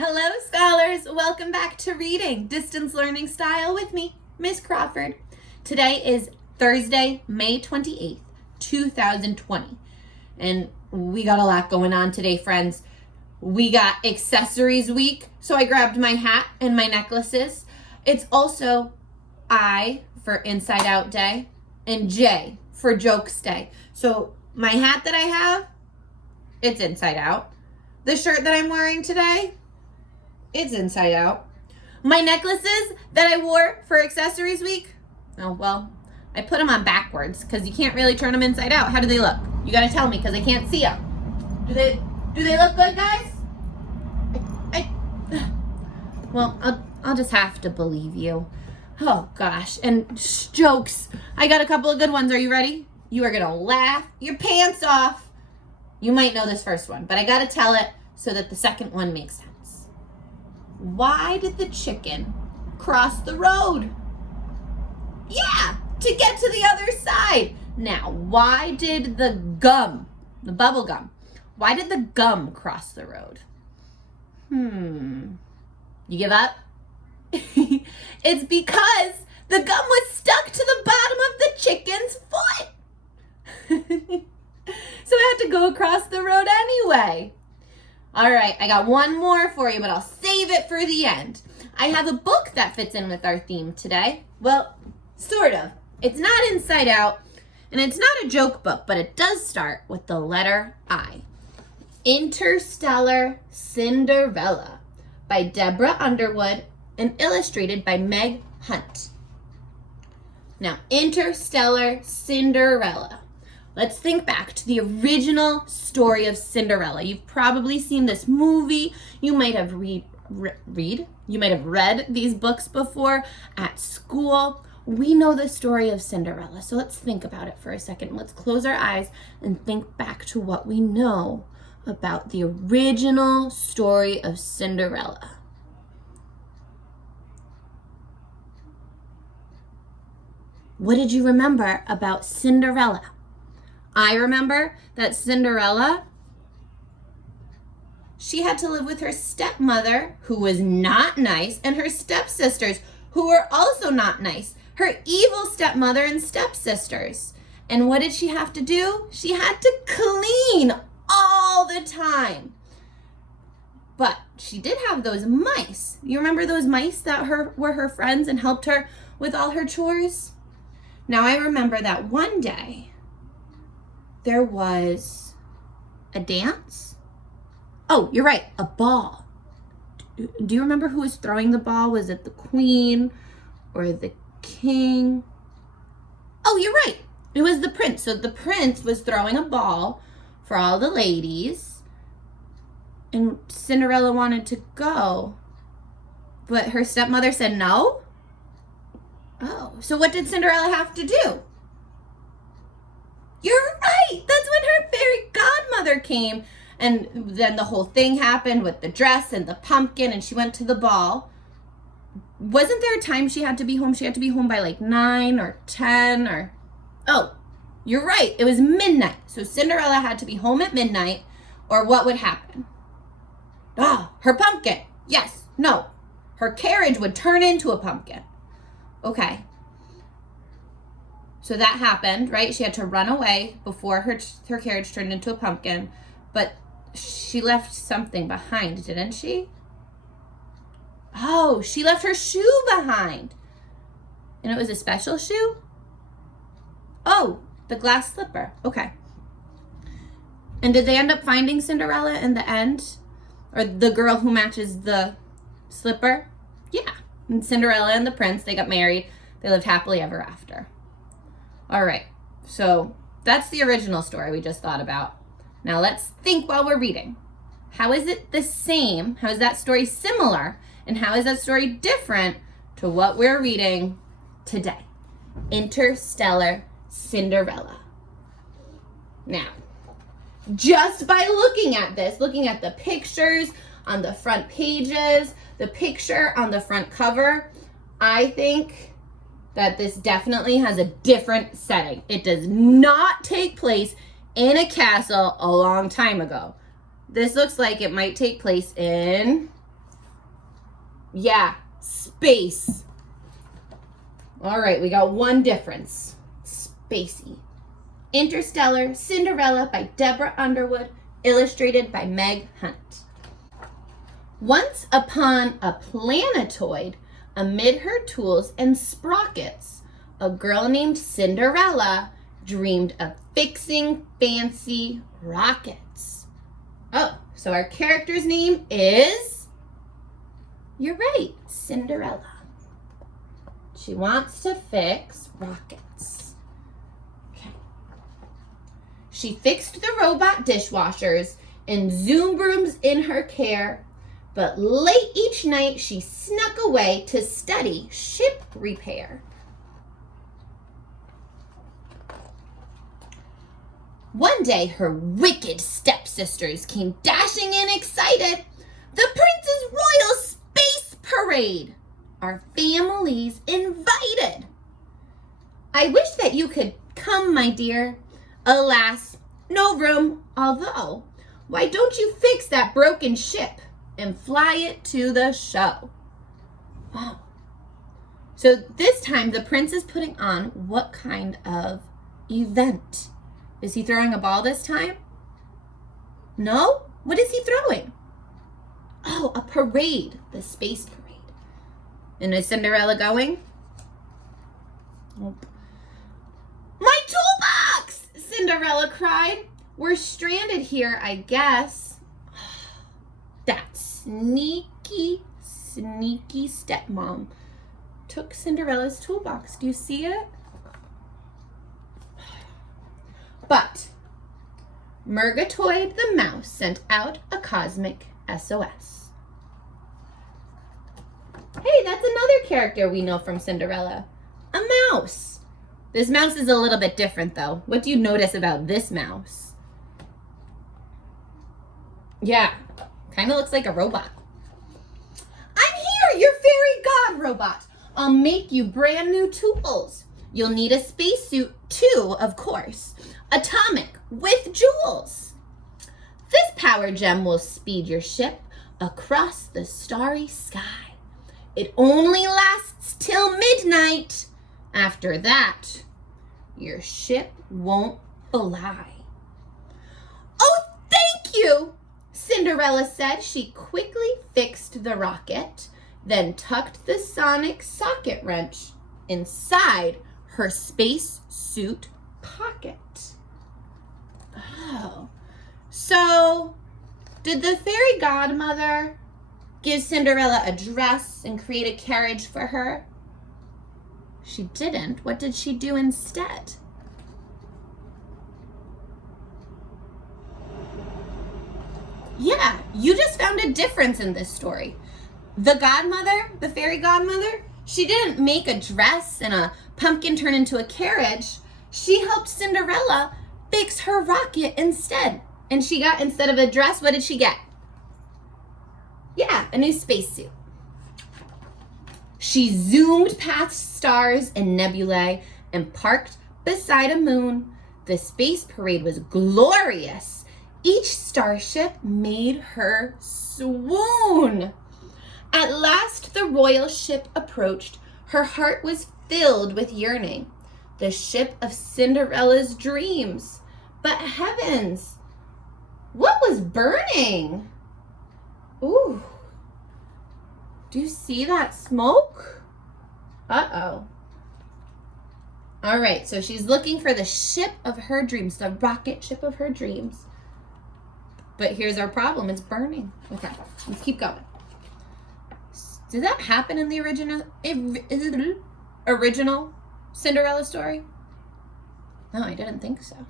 Hello, scholars. Welcome back to Reading Distance Learning Style with me, Miss Crawford. Today is Thursday, May 28th, 2020. And we got a lot going on today, friends. We got accessories week, so I grabbed my hat and my necklaces. It's also I for Inside Out Day and J for Jokes Day. So my hat that I have, it's Inside Out. The shirt that I'm wearing today, it's Inside Out. My necklaces that I wore for Accessories Week, oh, well, I put them on backwards because you can't really turn them inside out. How do they look? You got to tell me because I can't see them. Do they look good, guys? Well, I'll just have to believe you. Oh, gosh. And jokes. I got a couple of good ones. Are you ready? You are going to laugh your pants off. You might know this first one, but I got to tell it so that the second one makes sense. Why did the chicken cross the road? Yeah, to get to the other side. Now, why did the bubble gum, why did the gum cross the road? You give up? It's because the gum was stuck to the bottom of the chicken's foot. So I had to go across the road anyway. All right, I got one more for you, but I'll save it for the end. I have a book that fits in with our theme today. Well, sort of. It's not Inside Out, and it's not a joke book, but it does start with the letter I. Interstellar Cinderella by Deborah Underwood and illustrated by Meg Hunt. Now, Interstellar Cinderella. Let's think back to the original story of Cinderella. You've probably seen this movie. You might have read. You might have read these books before at school. We know the story of Cinderella, so let's think about it for a second. Let's close our eyes and think back to what we know about the original story of Cinderella. What did you remember about Cinderella? I remember that Cinderella, she had to live with her stepmother, who was not nice, and her stepsisters, who were also not nice. Her evil stepmother and stepsisters. And what did she have to do? She had to clean all the time. But she did have those mice. You remember those mice that were her friends and helped her with all her chores? Now I remember that one day, there was a dance. Oh, you're right, a ball. Do you remember who was throwing the ball? Was it the queen or the king? Oh, you're right. It was the prince. So the prince was throwing a ball for all the ladies. And Cinderella wanted to go. But her stepmother said no? Oh, so what did Cinderella have to do? You're right. That's when her fairy godmother came. And then the whole thing happened with the dress and the pumpkin, and she went to the ball. Wasn't there a time she had to be home? She had to be home by like 9 or 10 or... Oh, you're right. It was midnight. So Cinderella had to be home at midnight, or what would happen? Her pumpkin. Yes. No. Her carriage would turn into a pumpkin. Okay. So that happened, right? She had to run away before her carriage turned into a pumpkin, but she left something behind, didn't she? Oh, she left her shoe behind. And it was a special shoe? Oh, the glass slipper. Okay. And did they end up finding Cinderella in the end? Or the girl who matches the slipper? Yeah. And Cinderella and the prince, they got married. They lived happily ever after. All right, so that's the original story we just thought about. Now let's think while we're reading. How is it the same? How is that story similar? And how is that story different to what we're reading today? Interstellar Cinderella. Now, just by looking at this, looking at the pictures on the front pages, the picture on the front cover, I think that this definitely has a different setting. It does not take place in a castle a long time ago. This looks like it might take place in Yeah, space. All right, we got one difference. Spacey. Interstellar Cinderella by Deborah Underwood, illustrated by Meg Hunt. Once upon a planetoid, amid her tools and sprockets, a girl named Cinderella dreamed of fixing fancy rockets. Oh, so our character's name is, you're right, Cinderella. She wants to fix rockets. Okay. She fixed the robot dishwashers and Zoom brooms in her care, but late each night she snuck away to study ship repair. One day, her wicked stepsisters came dashing in excited. The Princess Royal Space Parade! Our family's invited. I wish that you could come, my dear. Alas, no room, although, why don't you fix that broken ship and fly it to the show? Wow. So this time, the prince is putting on what kind of event? Is he throwing a ball this time? No? What is he throwing? Oh, a parade, the space parade. And is Cinderella going? Nope. My toolbox! Cinderella cried. We're stranded here, I guess. That sneaky stepmom took Cinderella's toolbox. Do you see it? But Murgatoid the mouse sent out a cosmic SOS. Hey, that's another character we know from Cinderella. A mouse. This mouse is a little bit different, though. What do you notice about this mouse? Yeah, kind of looks like a robot. I'm here, your fairy god robot. I'll make you brand new tools. You'll need a spacesuit, too, of course. Atomic, with jewels. This power gem will speed your ship across the starry sky. It only lasts till midnight. After that, your ship won't fly. Oh, thank you, Cinderella said. She quickly fixed the rocket, then tucked the sonic socket wrench inside her space suit pocket. Oh, so did the fairy godmother give Cinderella a dress and create a carriage for her? She didn't. What did she do instead? Yeah, you just found a difference in this story. The godmother, the fairy godmother, she didn't make a dress and a pumpkin turn into a carriage. She helped Cinderella fix her rocket instead. And she got, instead of a dress, what did she get? Yeah, a new spacesuit. She zoomed past stars and nebulae and parked beside a moon. The space parade was glorious. Each starship made her swoon. At last the royal ship approached. Her heart was filled with yearning. The ship of Cinderella's dreams. But heavens, what was burning? Ooh. Do you see that smoke? Uh-oh. All right, so she's looking for the ship of her dreams, the rocket ship of her dreams. But here's our problem, it's burning. Okay, let's keep going. Did that happen in the original Cinderella story? No, I didn't think so.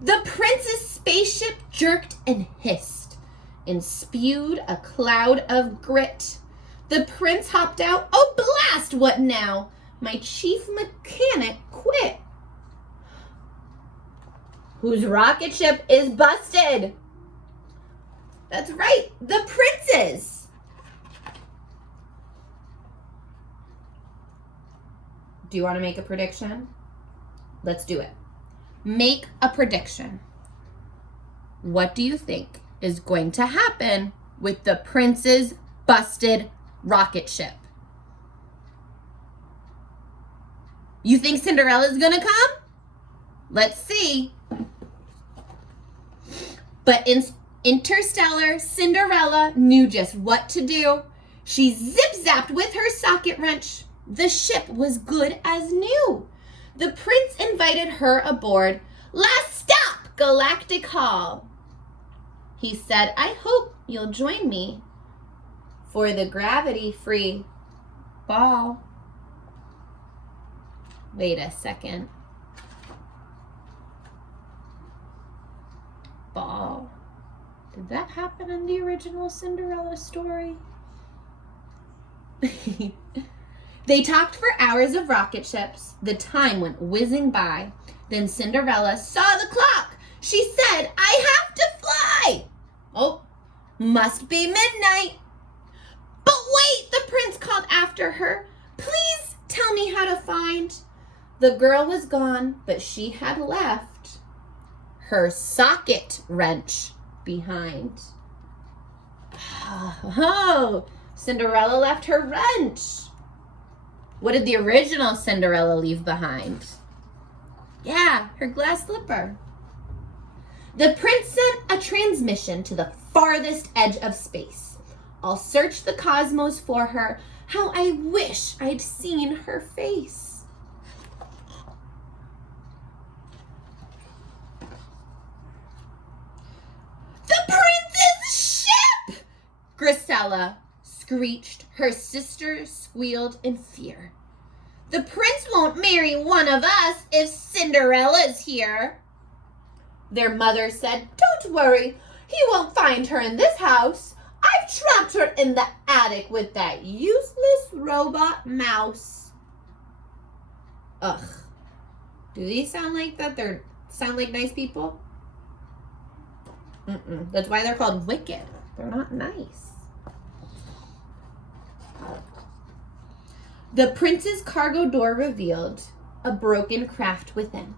The prince's spaceship jerked and hissed and spewed a cloud of grit. The prince hopped out. Oh, blast, what now? My chief mechanic quit. Whose rocket ship is busted? That's right, the prince's. Do you want to make a prediction? Let's do it. Make a prediction. What do you think is going to happen with the prince's busted rocket ship. You think Cinderella's gonna come? Let's see. But in Interstellar Cinderella knew just what to do. She zip-zapped with her socket wrench. The ship was good as new. The prince invited her aboard. Last stop, Galactic Hall. He said, I hope you'll join me for the gravity-free ball. Wait a second. Ball. Did that happen in the original Cinderella story? They talked for hours of rocket ships. The time went whizzing by. Then Cinderella saw the clock. She said, I have to fly. Oh, must be midnight. But wait, the prince called after her. Please tell me how to find. The girl was gone, but she had left her socket wrench behind. Oh, Cinderella left her wrench. What did the original Cinderella leave behind? Yeah, her glass slipper. The prince sent a transmission to the farthest edge of space. I'll search the cosmos for her. How I wish I'd seen her face. The prince's ship! Grisella screeched. Her sister squealed in fear. The prince won't marry one of us if Cinderella's here. Their mother said, don't worry, he won't find her in this house. I've trapped her in the attic with that useless robot mouse. Ugh. Do these sound like that? They sound like nice people? That's why they're called wicked. They're not nice. The prince's cargo door revealed a broken craft within.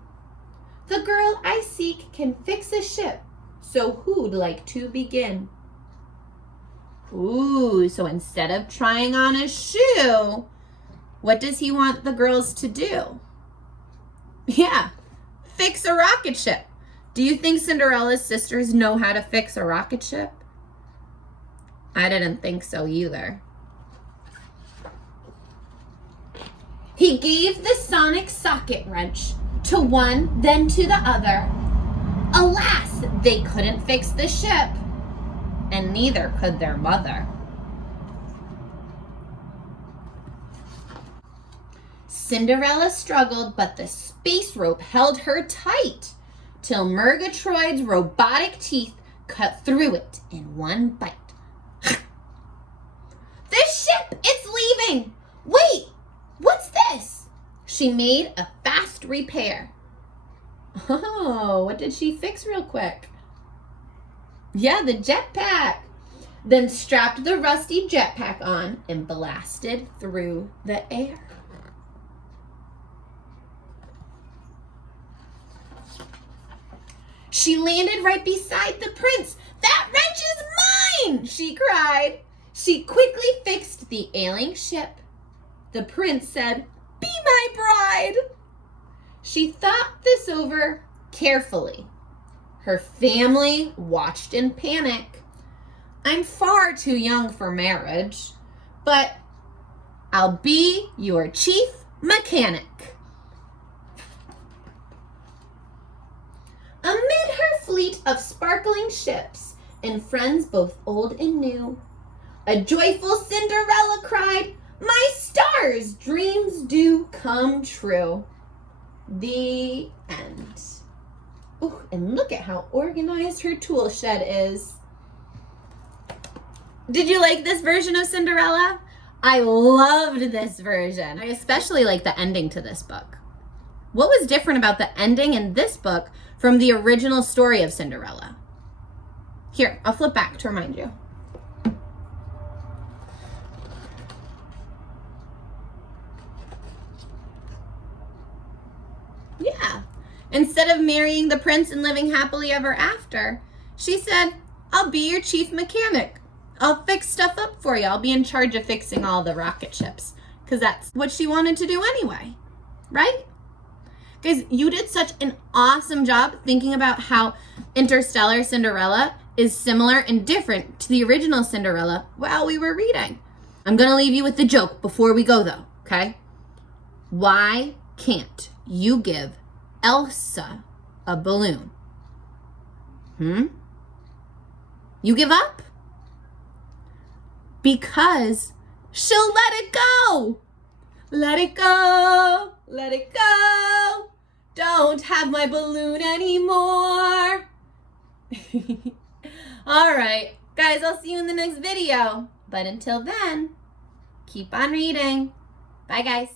The girl I seek can fix a ship, so who'd like to begin? Ooh, so instead of trying on a shoe, what does he want the girls to do? Yeah, fix a rocket ship. Do you think Cinderella's sisters know how to fix a rocket ship? I didn't think so either. He gave the sonic socket wrench to one, then to the other. Alas, they couldn't fix the ship, and neither could their mother. Cinderella struggled, but the space rope held her tight, till Murgatroyd's robotic teeth cut through it in one bite. This ship, it's leaving! Wait, what's this? She made a fast repair. Oh, what did she fix real quick? Yeah, the jetpack. Then strapped the rusty jetpack on and blasted through the air. She landed right beside the prince. That wrench is mine, she cried. She quickly fixed the ailing ship. The prince said, be my bride. She thought this over carefully. Her family watched in panic. I'm far too young for marriage, but I'll be your chief mechanic. Amid her fleet of sparkling ships and friends both old and new, a joyful Cinderella cried, my stars, dreams do come true. The end. Ooh, and look at how organized her tool shed is. Did you like this version of Cinderella? I loved this version. I especially like the ending to this book. What was different about the ending in this book from the original story of Cinderella? Here, I'll flip back to remind you. Yeah. Instead of marrying the prince and living happily ever after, she said, I'll be your chief mechanic. I'll fix stuff up for you. I'll be in charge of fixing all the rocket ships because that's what she wanted to do anyway, right? Guys, you did such an awesome job thinking about how Interstellar Cinderella is similar and different to the original Cinderella while we were reading. I'm going to leave you with the joke before we go, though, okay? Why can't you give Elsa a balloon? You give up? Because she'll let it go. Let it go. Let it go. Don't have my balloon anymore. All right, guys, I'll see you in the next video. But until then, keep on reading. Bye, guys.